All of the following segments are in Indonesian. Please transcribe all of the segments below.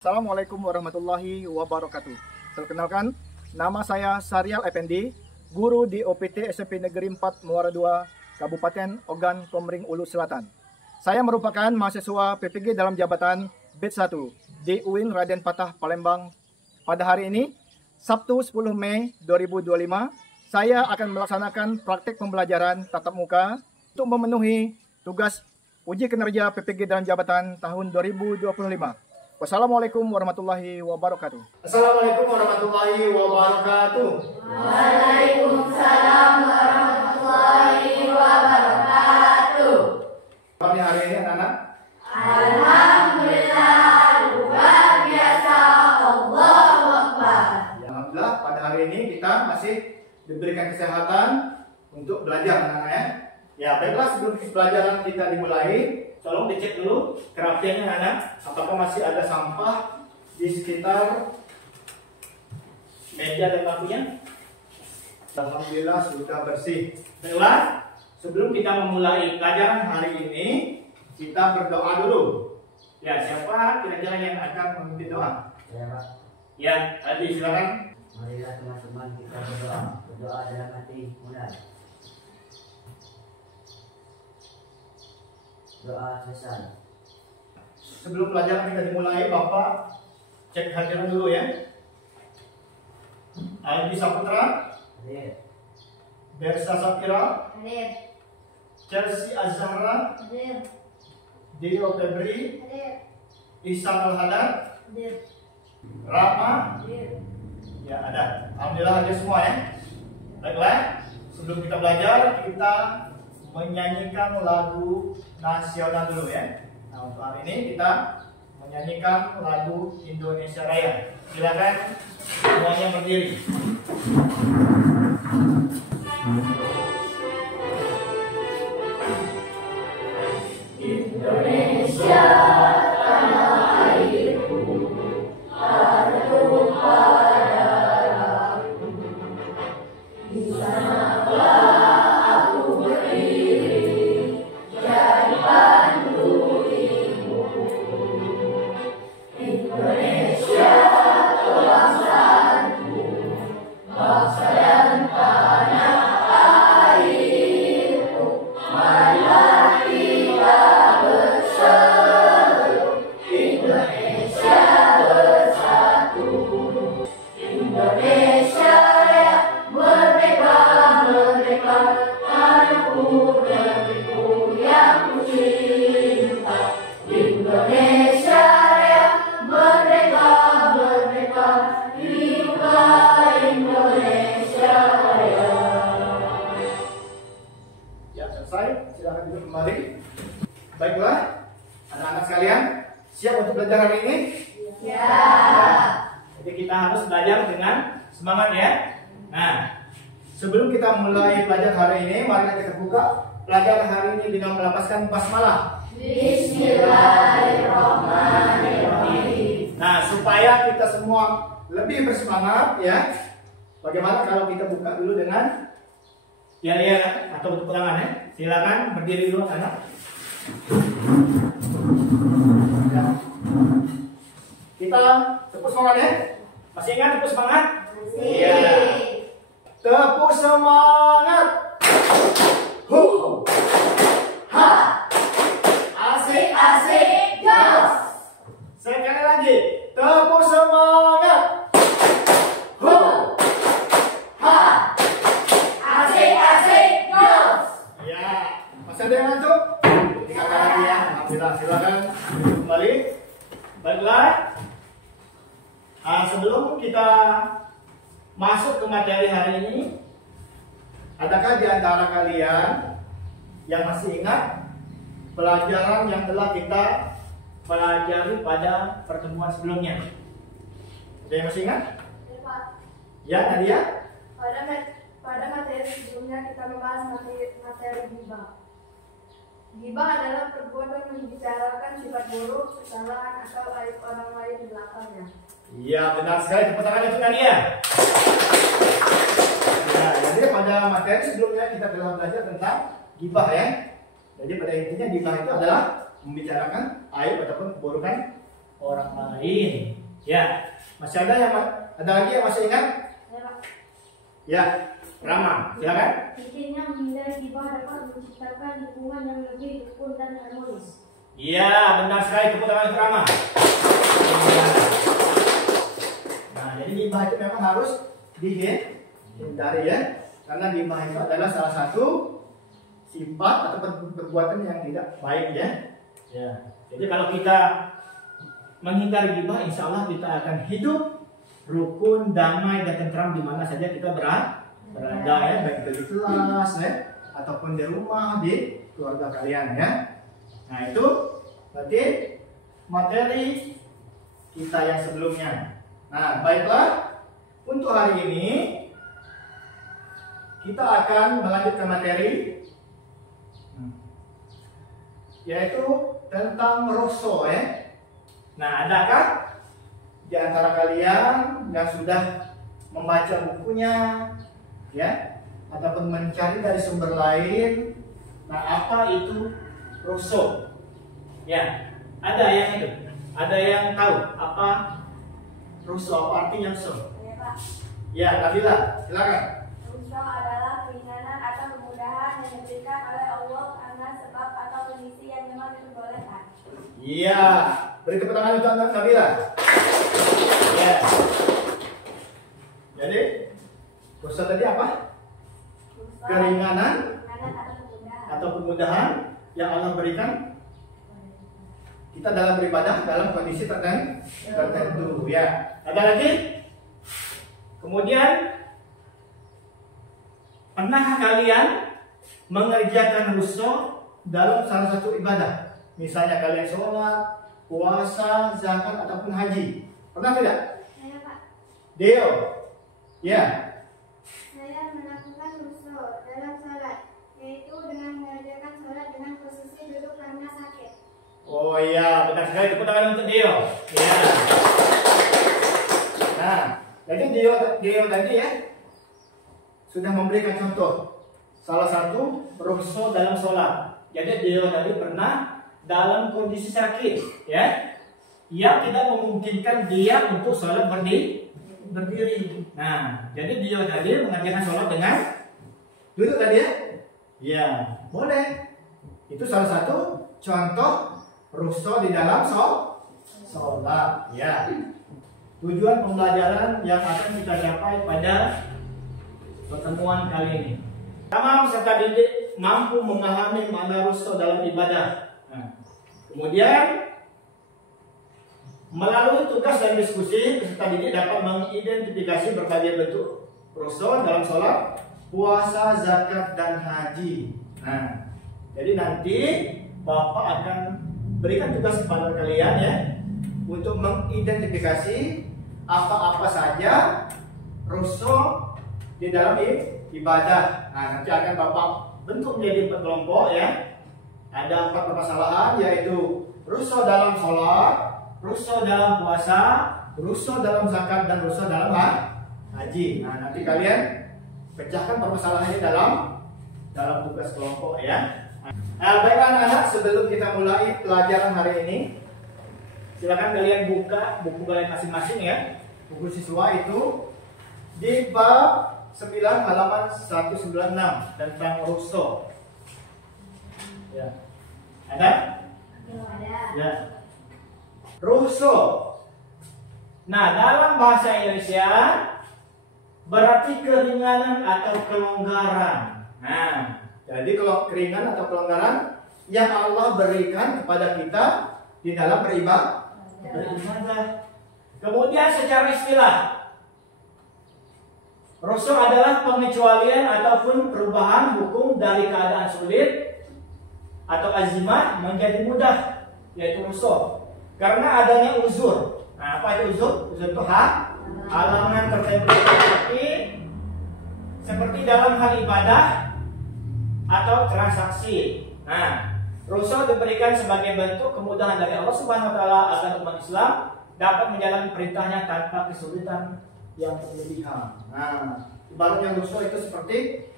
Assalamualaikum warahmatullahi wabarakatuh. Perkenalkan, nama saya Syarial Effendi, guru di OPT SMP Negeri 4 Muara II, Kabupaten Ogan Komering Ulu Selatan. Saya merupakan mahasiswa PPG dalam jabatan batch 1 di UIN Raden Patah Palembang. Pada hari ini, Sabtu 10 Mei 2025, saya akan melaksanakan praktek pembelajaran tatap muka untuk memenuhi tugas uji kinerja PPG dalam jabatan tahun 2025. Wassalamualaikum warahmatullahi wabarakatuh. Assalamualaikum warahmatullahi wabarakatuh. Waalaikumsalam warahmatullahi wabarakatuh. Kabarnya hari ini anak-anak? Alhamdulillah, luar biasa, Allahu Akbar. Alhamdulillah, pada hari ini kita masih diberikan kesehatan untuk belajar anak-anak ya. Ya, baiklah, sebelum pelajaran kita dimulai, tolong dicek dulu kerapiannya anak, apakah masih ada sampah di sekitar meja dan bangkunya. Alhamdulillah sudah bersih. Baiklah, sebelum kita memulai pelajaran hari ini, kita berdoa dulu. Ya, siapa kira-kira yang akan memimpin doa? Ya Pak. Ya, tadi silakan. Marilah teman-teman kita berdoa. Berdoa dalam hati mulai. Doa selesai. Sebelum pelajaran kita dimulai, Bapak cek hadiran dulu ya. Aldi Saputra, Hadir. Bersa Sapira, Hadir, Chelsea Azhara, hadir, Dio Febri, hadir, Ihsan Al-Hadar, hadir, Rama. hadir. Ya, ada. Alhamdulillah hadir semua ya. Baiklah, sebelum kita belajar, kita menyanyikan lagu nasional dulu ya. Nah, untuk hari ini kita menyanyikan lagu Indonesia Raya. Silakan semuanya berdiri. Indonesia, tanah airku, tertumpah darahku. Di sanalah aku berdiri, jadi pandu ibuku. Indonesia, kebangsaanku, bangsa dan tanah airku. Marilah kita bersatu, Indonesia bersatu. Indonesia Raya, merdeka, merdeka, tanahku, negeriku yang ku cinta. Indonesia Raya, merdeka, merdeka, hiduplah Indonesia Raya. Ya, selesai. Silakan duduk kembali. Baiklah, anak-anak sekalian, siap untuk belajar hari ini? Ya. Jadi kita harus belajar dengan semangat ya. Nah, sebelum kita mulai belajar hari ini, mari kita buka pelajaran hari ini dengan melafazkan basmalah. Bismillahirrahmanirrahim. Nah, supaya kita semua lebih bersemangat ya. Bagaimana kalau kita buka dulu dengan ya atau bentuk tangan ya. Silakan berdiri dulu anak. Ya. Kita tepuk semangat ya. Masih ingat tepuk semangat? Iya. Tepuk semangat. Hu. Ha. Asik. Asik, jos. Sekali lagi. Tepuk semangat. Hu. Ha. Asik, asik, jos. Ya. Masih ada yang ngantuk? Tiga kali lagi ya. Alhamdulillah. Silakan duduk kembali. Baiklah. Sebelum kita masuk ke materi hari ini, adakah di antara kalian yang masih ingat pelajaran yang telah kita pelajari pada pertemuan sebelumnya? Ada yang masih ingat? Ya, Nadia? Pada materi sebelumnya kita membahas materi ghibah. Ghibah adalah perbuatan membicarakan sifat buruk, kesalahan atau aib orang lain di belakangnya. Iya, benar sekali. Tepuk tangan untuk Nadia. Ya, jadi pada materi sebelumnya kita telah belajar tentang ghibah ya. Jadi pada intinya ghibah itu adalah membicarakan aib ataupun keburukan orang lain. Ya, masih ada yang ada lagi yang masih ingat? Ya, Pak. Ya, Rama, silakan. Intinya menghindari gibah dapat menciptakan lingkungan yang lebih rukun dan harmonis. Iya, benar sekali, tepuk tangan untuk Rama. Ya. Nah, jadi gibah itu memang harus dihindari ya, karena gibah itu adalah salah satu sifat atau perbuatan yang tidak baik ya. Ya. Jadi kalau kita menghindari gibah, insya Allah kita akan hidup rukun, damai dan tentram di mana saja kita berada ya, baik itu di kelas ya, ataupun di rumah, di keluarga kalian ya. Nah itu berarti materi kita yang sebelumnya. Nah baiklah, untuk hari ini kita akan melanjutkan materi yaitu tentang rosso ya. Nah adakah di antara kalian yang sudah membaca bukunya ya, ataupun mencari dari sumber lain? Nah apa itu rosso? Ya, ada yang itu, ada yang tahu apa rosso, apa artinya rosso? Ya, Pak. Ya, Nabila, silakan. Ruso adalah keringanan atau kemudahan yang diberikan oleh Allah karena sebab atau kondisi yang memang diperbolehkan. Iya, beri tepuk tangan untuk Nabila. Ya. Jadi, rosso tadi apa? Ruso Keringanan keringanan atau kemudahan. atau kemudahan yang Allah berikan kita dalam beribadah dalam kondisi tertentu ya. Ada lagi? Kemudian pernah kalian mengerjakan russo dalam salah satu ibadah? Misalnya kalian sholat, puasa, zakat ataupun haji. Pernah tidak? Saya, Pak. Deo. Ya. Saya melakukan ruso dalam salat, yaitu dengan mengerjakan salat dengan posisi duduk karena sakit. Oh iya, benar sekali, tepuk tangan untuk Dio. Ya. Nah, jadi Dio tadi ya sudah memberikan contoh salah satu russo dalam sholat. Jadi Dio tadi pernah dalam kondisi sakit, ya, yang tidak memungkinkan dia untuk sholat berdiri. Nah, jadi Dio tadi mengerjakan sholat dengan duduk tadi ya. Ya, boleh. Itu salah satu contoh russo di dalam sholat ya. Tujuan pembelajaran yang akan kita capai pada pertemuan kali ini, pertama peserta didik mampu memahami makna russo dalam ibadah. Nah, kemudian melalui tugas dan diskusi, peserta didik dapat mengidentifikasi berbagai bentuk russo dalam sholat, puasa, zakat, dan haji. Nah, jadi nanti Bapak akan berikan tugas kepada kalian ya untuk mengidentifikasi apa-apa saja russo di dalam ibadah. Nah, nanti akan Bapak bentuk menjadi 4 kelompok ya. Ada 4 permasalahan, yaitu russo dalam sholat, russo dalam puasa, russo dalam zakat, dan russo dalam haji. Nah, nanti kalian pecahkan permasalahannya dalam tugas kelompok ya. Nah, baiklah anak-anak, sebelum kita mulai pelajaran hari ini, silakan kalian buka buku kalian masing-masing ya. Buku siswa itu di bab 9 halaman 196 tentang russo. Ya. Ada? Ada. Ya. Russo. Nah, dalam bahasa Indonesia berarti keringanan atau kelonggaran. Nah, jadi kalau keringan atau kelonggaran yang Allah berikan kepada kita di dalam beribadah. Kemudian secara istilah, russo adalah pengecualian ataupun perubahan hukum dari keadaan sulit atau azimat menjadi mudah, yaitu russo. Karena adanya uzur. Nah, apa itu uzur? Uzur itu halangan tertentu seperti dalam hal ibadah atau transaksi. Nah, russo diberikan sebagai bentuk kemudahan dari Allah Subhanahu wa taala agar umat Islam dapat menjalani perintahnya tanpa kesulitan yang berlebihan. Nah, ibaratnya russo itu seperti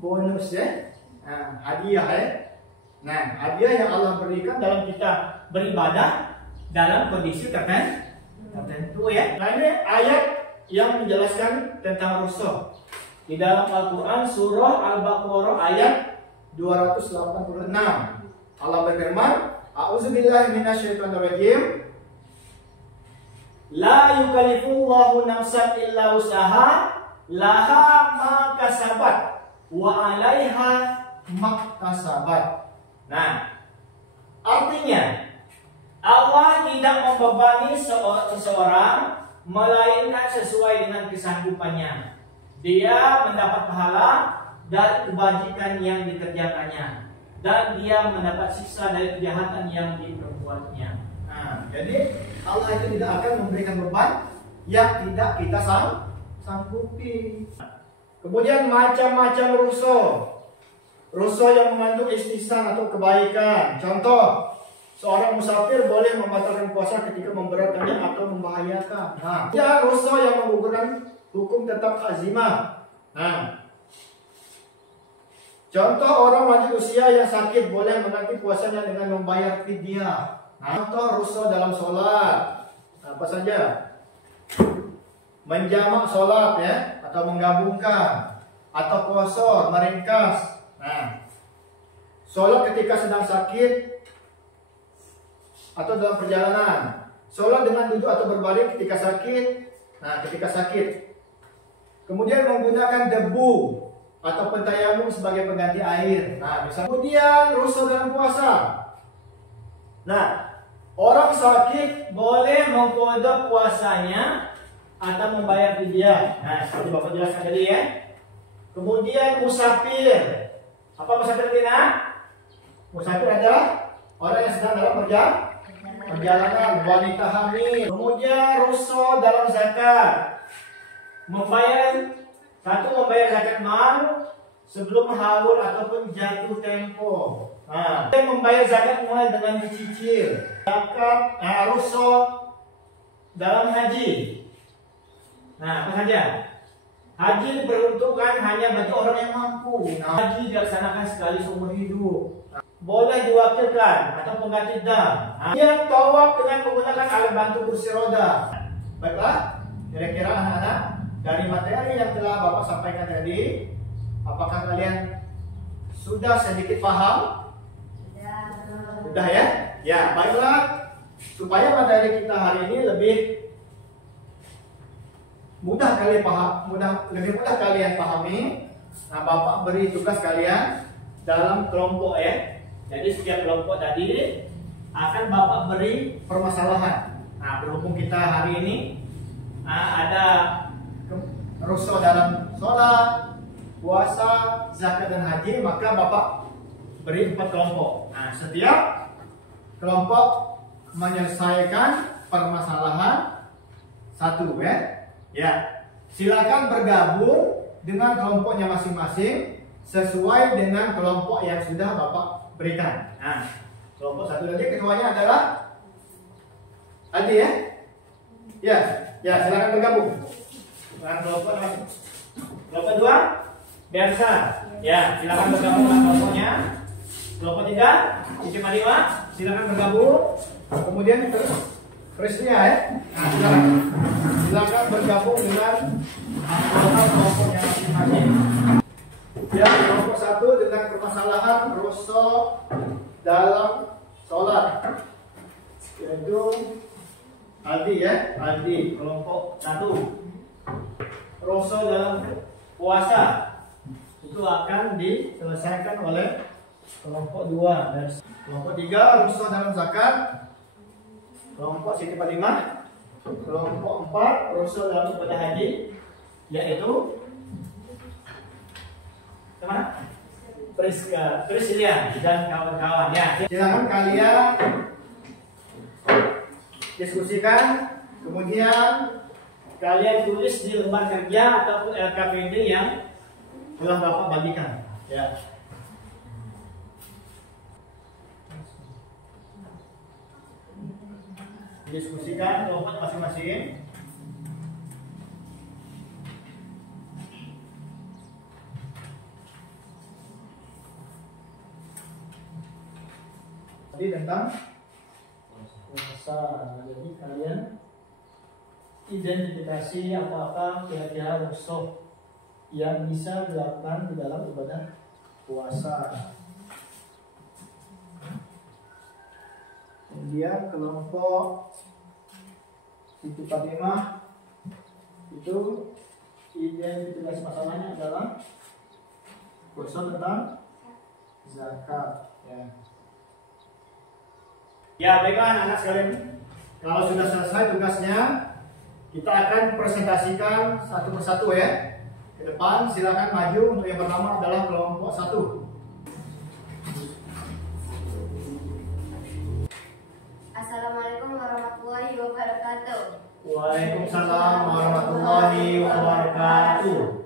bonus ya. Nah, hadiah ya. Nah, hadiah yang Allah berikan dalam kita beribadah dalam kondisi tertentu ya. Nah ini ayat yang menjelaskan tentang rusuh di dalam Al-Quran surah Al-Baqarah ayat 286. Allah berfirman, A'udzubillahi minasyaitonirrajim. La yukallifullahu nafsan illa usaha laha ma kasabat wa 'alaiha maktasabat. Nah, artinya Allah tidak membebani seseorang melainkan sesuai dengan kesanggupannya. Dia mendapat pahala dari kebajikan yang dikerjakannya dan dia mendapat siksa dari kejahatan yang diperbuatnya. Nah, jadi Allah itu tidak akan memberikan beban yang tidak kita sanggupi. Kemudian macam-macam rusuh yang mengandung istihsan atau kebaikan. Contoh, seorang musafir boleh membatalkan puasa ketika memberatkannya atau membahayakan. Nah, ya rusuh yang menggugurkan hukum tetap azimah. Nah, contoh orang lanjut usia yang sakit boleh mengganti puasanya dengan membayar fidyah. Nah, contoh rusuh dalam sholat apa saja? Menjamak sholat ya, atau menggabungkan, atau qasar, meringkas. Nah, sholat ketika sedang sakit atau dalam perjalanan, sholat dengan duduk atau berbaring ketika sakit. Nah, ketika sakit, kemudian menggunakan debu atau pentayamum sebagai pengganti air. Nah, misalnya. Kemudian rusuh dalam puasa. Nah, orang sakit boleh mengqadha puasanya atau membayar fidyah. Nah, seperti Bapak jelaskan tadi ya. Kemudian musafir. Apa musafir artinya? Musafir adalah orang yang sedang dalam perjalanan, wanita hamil. Kemudian rusuh dalam zakat. Membayar zakat mal sebelum haul ataupun jatuh tempo. Nah, membayar zakat mal dengan dicicil. Zakat rusuh dalam haji. Nah, apa saja? Haji diperuntukkan hanya bagi orang yang mampu. Nah, haji dilaksanakan sekali seumur hidup. Nah, boleh diwakilkan atau pengganti dam. Nah, dia tawaf dengan menggunakan alat bantu kursi roda. Baiklah, kira-kira anak-anak, dari materi yang telah Bapak sampaikan tadi, apakah kalian sudah sedikit paham? Sudah ya? Ya, baiklah. Supaya materi kita hari ini lebih lebih mudah kalian pahami. Nah, Bapak beri tugas kalian dalam kelompok ya. Jadi setiap kelompok tadi akan Bapak beri permasalahan. Nah, berhubung kita hari ini ada rusuh dalam sholat, puasa, zakat dan haji, maka Bapak beri 4 kelompok. Nah, setiap kelompok menyelesaikan permasalahan 1 ya. Ya, silakan bergabung dengan kelompoknya masing-masing sesuai dengan kelompok yang sudah Bapak berikan. Nah, kelompok 1 tadi ketuanya adalah Adi ya. Ya, silakan bergabung dengan kelompok masing. Kelompok 2 Bersa. Ya, silakan bergabung dengan kelompoknya. Kelompok 3 Cici Madima, silakan bergabung. Kemudian Krisnya ya. Nah, silakan bergabung dengan kelompoknya masing-masing. Ya, kelompok 1 dengan permasalahan rusuh dalam sholat, yaitu Aldi ya, Aldi kelompok 1. Rusuh dalam puasa itu akan diselesaikan oleh kelompok 2. Dan kelompok 3 rusuh dalam zakat, kelompok Siti Fatimah. Kelompok 4 rusuh dalam ibadah haji, yaitu kemana? Priscilia dan kawan-kawan ya. Silakan kalian diskusikan, kemudian kalian tulis di lembar kerja ataupun LKPD yang telah Bapak bagikan ya. Diskusikan kelompok masing-masing. Tadi tentang puasa puasa. Jadi kalian identifikasi apakah kira-kira rukhsah yang bisa dilakukan di dalam ibadah puasa. Kemudian kelompok Siti Fatimah itu identifikasi masalahnya adalah kursus tentang zakat. Ya, baiklah anak-anak sekalian. Kalau sudah selesai tugasnya, kita akan presentasikan satu persatu ya. Ke depan silakan maju. Untuk yang pertama adalah kelompok 1. Assalamualaikum warahmatullahi wabarakatuh. Waalaikumsalam warahmatullahi wabarakatuh.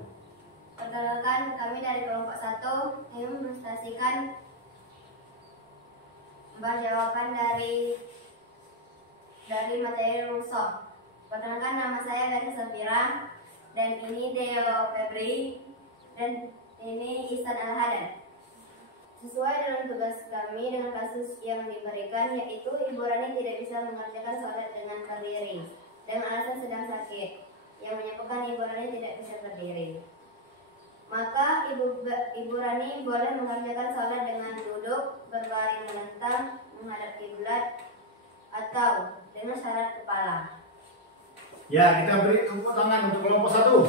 Perkenalkan, kami dari kelompok 1 ingin mempresentasikan jawaban dari materi rukhsah. Perkenalkan, nama saya Gaisa Safira, dan ini Deo Febri, dan ini Ihsan Al-Hadan. Sesuai dengan tugas kami dengan kasus yang diberikan, yaitu Ibu Rani tidak bisa mengerjakan sholat dengan berdiri dengan alasan sedang sakit, yang menyebabkan Ibu Rani tidak bisa berdiri. Maka Ibu Rani boleh mengerjakan sholat dengan duduk, berbaring melentang, menghadap kiblat, atau dengan syarat kepala. Ya, kita beri tepuk tangan untuk kelompok 1.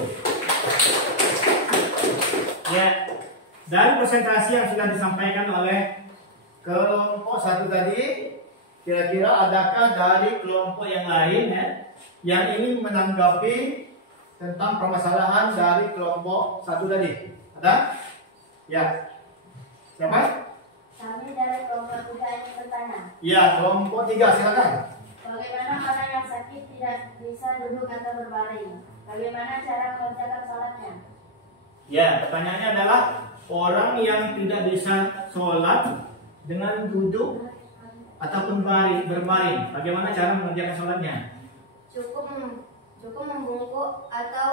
Ya, dari presentasi yang sudah disampaikan oleh kelompok 1 tadi, kira-kira adakah dari kelompok yang lain ya, yang ingin menanggapi tentang permasalahan dari kelompok 1 tadi? Ada? Ya. Siapa? Kami dari kelompok 3 ingin bertanya. Ya, kelompok 3 silakan. Bagaimana orang yang sakit tidak bisa duduk atau berbaring? Bagaimana cara mengerjakan sholatnya? Ya, pertanyaannya adalah orang yang tidak bisa sholat dengan duduk ataupun berbaring, bagaimana cara mengerjakan sholatnya? Cukup membungkuk atau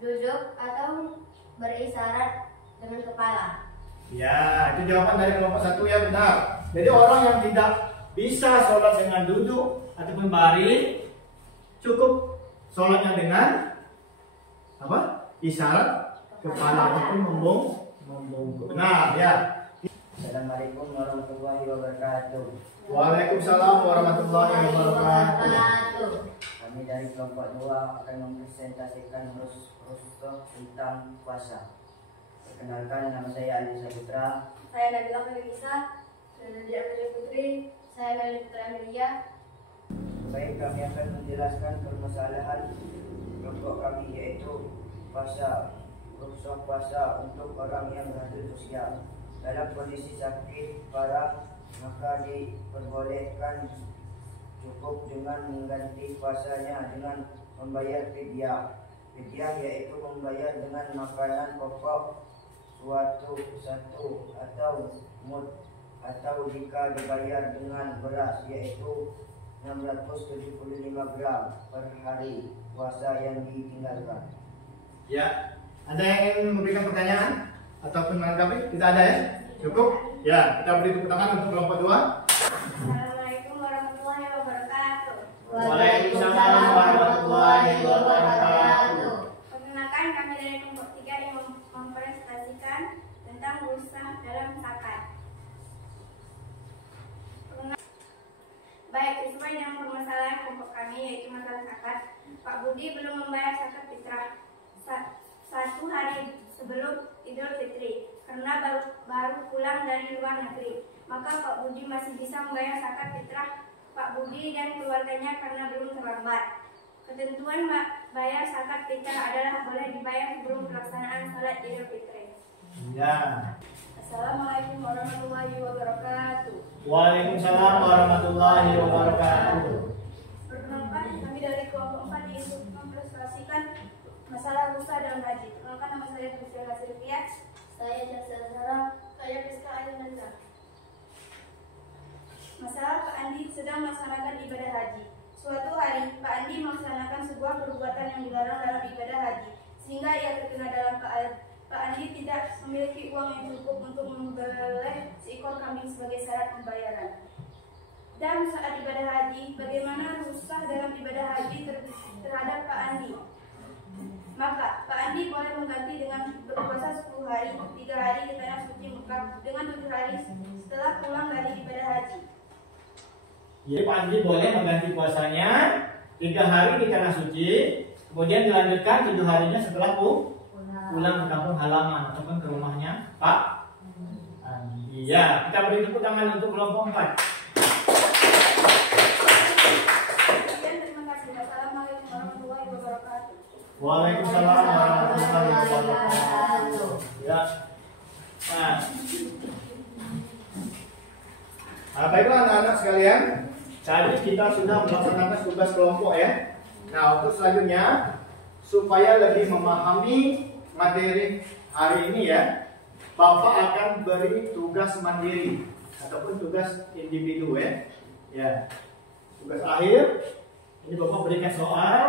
duduk atau berisyarat dengan kepala. Ya, itu jawaban dari kelompok 1 yang benar. Jadi orang yang tidak bisa sholat dengan duduk ataupun baring, cukup sholatnya dengan apa? Isyarat kepala ataupun membungkuk. Benar ya. Assalamualaikum warahmatullahi wabarakatuh. Waalaikumsalam warahmatullahi wabarakatuh. Kami dari kelompok 2 akan mempresentasikan rukhsah tentang puasa. Perkenalkan, nama saya Alisa Putra. Saya Nabila Melisa, dan Nadia Amelia Putri. Saya Nabila Putri Amelia. Baik, kami akan menjelaskan permasalahan kelompok kami, yaitu puasa. Rukhsah puasa untuk orang yang lanjut usia dalam kondisi sakit parah, maka diperbolehkan cukup dengan mengganti puasanya dengan membayar fidyah. Fidyah yaitu membayar dengan makanan pokok satu atau mud, atau jika dibayar dengan beras yaitu 675 gram per hari puasa yang ditinggalkan. Ya, ada yang ingin memberikan pertanyaan ataupun menanggapi? Tidak ada ya? Cukup? Ya, kita beri tepuk tangan untuk kelompok 2. Assalamualaikum warahmatullahi wabarakatuh. Waalaikumsalam warahmatullahi wabarakatuh. Perkenalkan, kami dari kelompok 3 yang mempresentasikan tentang rukhsah dalam zakat. Baik, sesuai dengan permasalahan kelompok kami, yaitu masalah zakat, Pak Budi belum membayar zakat fitrah 1 hari sebelum Idul Fitri karena baru pulang dari luar negeri. Maka Pak Budi masih bisa membayar zakat fitrah Pak Budi dan keluarganya karena belum terlambat. Ketentuan bayar zakat fitrah adalah boleh dibayar sebelum pelaksanaan salat Idul Fitri. Ya. Assalamualaikum warahmatullahi wabarakatuh. Waalaikumsalam warahmatullahi wabarakatuh. Perkenalkan, kami dari kelompok 4 ingin mempresentasikan masalah rukhsah dalam haji. Perkenalkan, nama saya Priscilla Silvia. Saya Jasa Zara. Saya Rizka Ayananda. Masalah Pak Andi sedang melaksanakan ibadah haji. Suatu hari, Pak Andi melaksanakan sebuah perbuatan yang dilarang dalam ibadah haji, sehingga ia terkena dalam Pak Andi tidak memiliki uang yang cukup untuk membeli seekor kambing sebagai syarat pembayaran. hitam saat ibadah haji, bagaimana rusak dalam ibadah haji terhadap Pak Andi. Maka Pak Andi boleh mengganti dengan berpuasa 10 hari, 3 hari di tanah suci Mekah, dengan 7 hari setelah pulang dari ibadah haji. Jadi Pak Andi boleh mengganti puasanya 3 hari di tanah suci, kemudian dilanjutkan 7 harinya setelah pulang ke kampung halaman ataupun ke rumahnya Pak Andi. Ya, kita beri tepuk tangan untuk kelompok 4. Sekian, terima kasih. Wassalamualaikum warahmatullahi wabarakatuh. Waalaikumsalam warahmatullahi wabarakatuh. Ya. Nah, baiklah anak-anak sekalian, tadi kita sudah melaksanakan tugas kelompok ya. Nah, untuk selanjutnya supaya lebih memahami materi hari ini ya, Bapak akan beri tugas mandiri ataupun tugas individu ya. Ya. Tugas akhir ini Bapak berikan soal,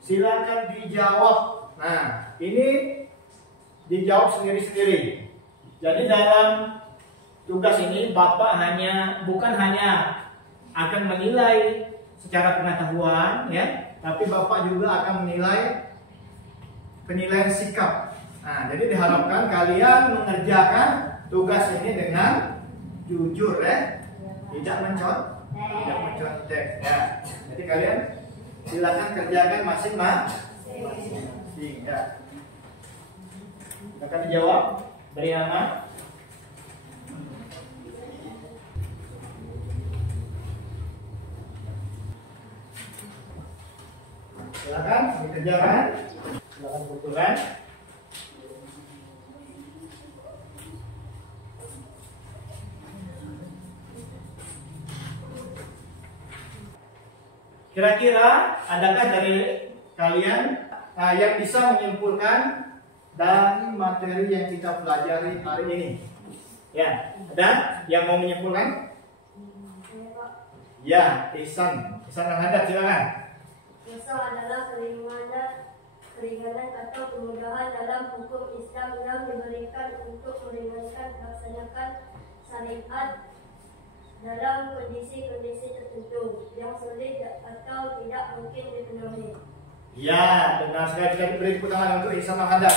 silakan dijawab. Nah, ini dijawab sendiri-sendiri. Jadi dalam tugas ini Bapak bukan hanya akan menilai secara pengetahuan ya, tapi Bapak juga akan menilai penilaian sikap. Nah, jadi diharapkan kalian mengerjakan tugas ini dengan jujur ya, tidak mencontek ya. Jadi kalian silakan kerjakan masing-masing ya. Akan dijawab dari anak. Silakan dikerjakan. Silakan kumpulkan. Kira-kira adakah dari kalian yang bisa menyimpulkan dari materi yang kita pelajari hari ini? Ya, ada yang mau menyimpulkan? Ya, Ihsan Al-Hadad, silakan. Dosa adalah keringanan atau kemudahan dalam hukum Islam yang diberikan untuk meringankan melaksanakan syariat dalam kondisi-kondisi tertentu yang sulit atau tidak mungkin dipenuhi. Ya, benar sekali. Kita beri tepuk tangan untuk Ihsan Al-Hadad.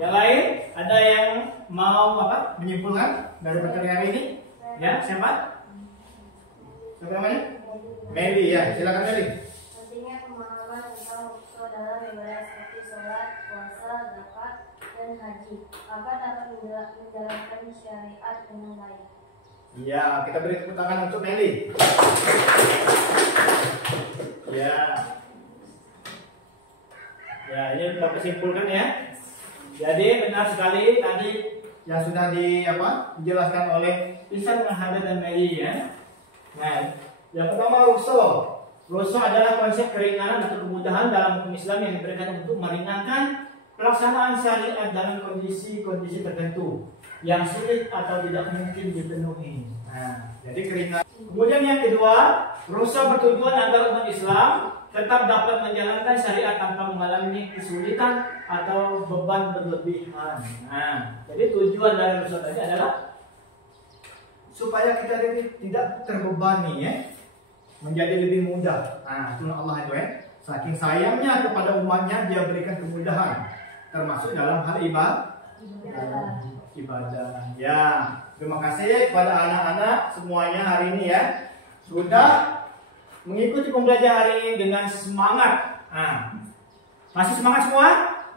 Yang lain, ada yang mau menyimpulkan dari materi hari ini? Ya, siapa? Siapa namanya? Meli ya, silakan Meli. Pentingnya pemahaman tentang hukum dalam ibadah seperti sholat, puasa, zakat, dan haji agar dapat menjalankan syariat dengan baik. Ya, kita beri tepuk tangan untuk Meli. Ya. Ya, ini kita simpulkan ya. Jadi benar sekali tadi yang sudah dijelaskan oleh Ihsan Al-Hadad dan Meli ya. Nah, yang pertama rukhsah. Rukhsah adalah konsep keringanan atau kemudahan dalam hukum Islam yang diberikan untuk meringankan pelaksanaan syariat dalam kondisi-kondisi tertentu yang sulit atau tidak mungkin dipenuhi. Nah, jadi keringanan. Kemudian yang kedua, rukhsah bertujuan agar umat Islam tetap dapat menjalankan syariat tanpa mengalami kesulitan atau beban berlebihan. Nah, jadi tujuan dari rukhsah tadi adalah supaya kita tidak terbebani ya, menjadi lebih mudah. Nah, Tuhan Allah itu ya, saking sayangnya kepada umatnya dia berikan kemudahan, termasuk dalam hal ibadah. Ya, terima kasih kepada anak-anak semuanya hari ini ya, sudah mengikuti pembelajaran hari ini dengan semangat. Nah, masih semangat semua?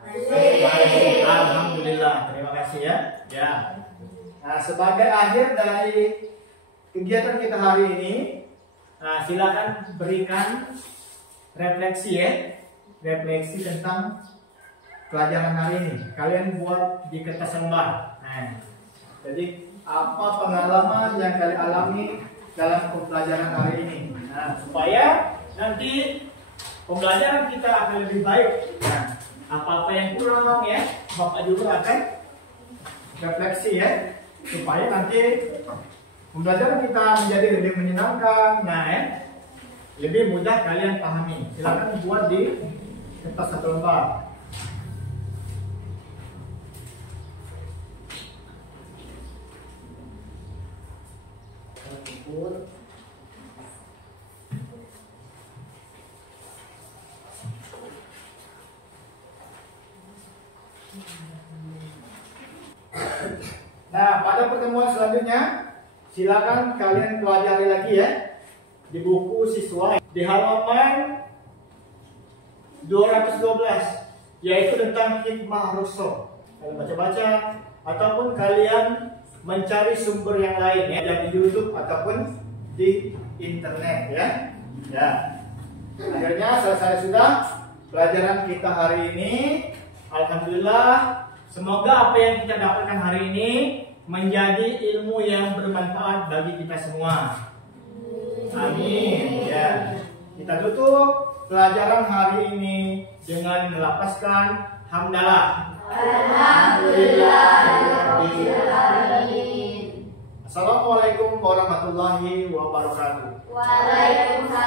Masih. Alhamdulillah, terima kasih ya. Ya. Nah, sebagai akhir dari kegiatan kita hari ini, silakan berikan refleksi ya, refleksi tentang pelajaran hari ini. Kalian buat di kertas lembar. Nah, jadi apa pengalaman yang kalian alami dalam pembelajaran hari ini? Nah, supaya nanti pembelajaran kita akan lebih baik. Nah, apa-apa yang kurang ya, Bapak juga akan refleksi ya, supaya nanti pembelajaran kita menjadi lebih menyenangkan. Nah ya, lebih mudah kalian pahami. Silakan buat di kertas satu lembar. Syukur. Nah, pada pertemuan selanjutnya, silakan kalian pelajari lagi ya di buku siswa di halaman 212, yaitu tentang hikmah Rasul. Kalian baca-baca ataupun kalian mencari sumber yang lain ya, di YouTube ataupun di internet ya. Ya. Akhirnya selesai sudah pelajaran kita hari ini. Alhamdulillah. Semoga apa yang kita dapatkan hari ini menjadi ilmu yang bermanfaat bagi kita semua. Amin. Ya. Kita tutup pelajaran hari ini dengan melafazkan hamdalah. Alhamdulillahirrahmanirrahim. Assalamualaikum warahmatullahi wabarakatuh. Waalaikumsalam.